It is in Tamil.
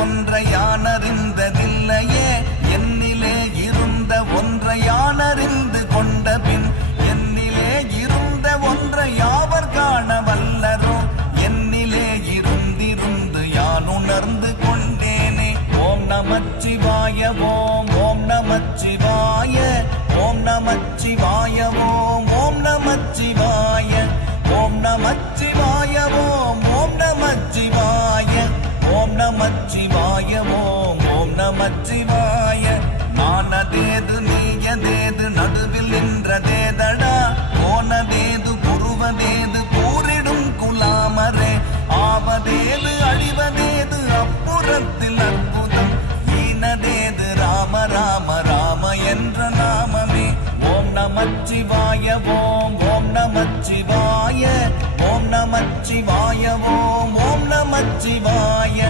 ஒன்றை யானறிந்ததில்லையே என்னிலே இருந்த ஒன்றை யானறிந்து கொண்ட பின் என்னிலே இருந்த ஒன்றை யாவர் காண வல்லரோ என்னிலே இருந்திருந்து யான் உணர்ந்து கொண்டேனே. ஓம் நமச்சிவாய ஓம் ஓம் நமச்சிவாய ஓம் நமச்சிவாய ஓம் ஓம் நமச்சிவாய ஓம் நமச்சிவாய ஓம் ஓம் நமச்சிவாய ஓம் நமச்சிவாய ஓம் ஓம் நமச்சிவாய. நானதேது நீயதேது நடுவில் நின்றதேதடா போனதேது புருவதேது கூறிடும் குலாமரே ஆவதேது அழிவதேது அப்புறத்தில் அற்புதம் ஈனதேது ராம ராம ராம என்ற நாமமே. ஓம் நமச்சிவாய ஓம் ஓம் நமச்சிவாய ஓம் நமச்சிவாய ஓம் ஓம் நமச்சிவாய.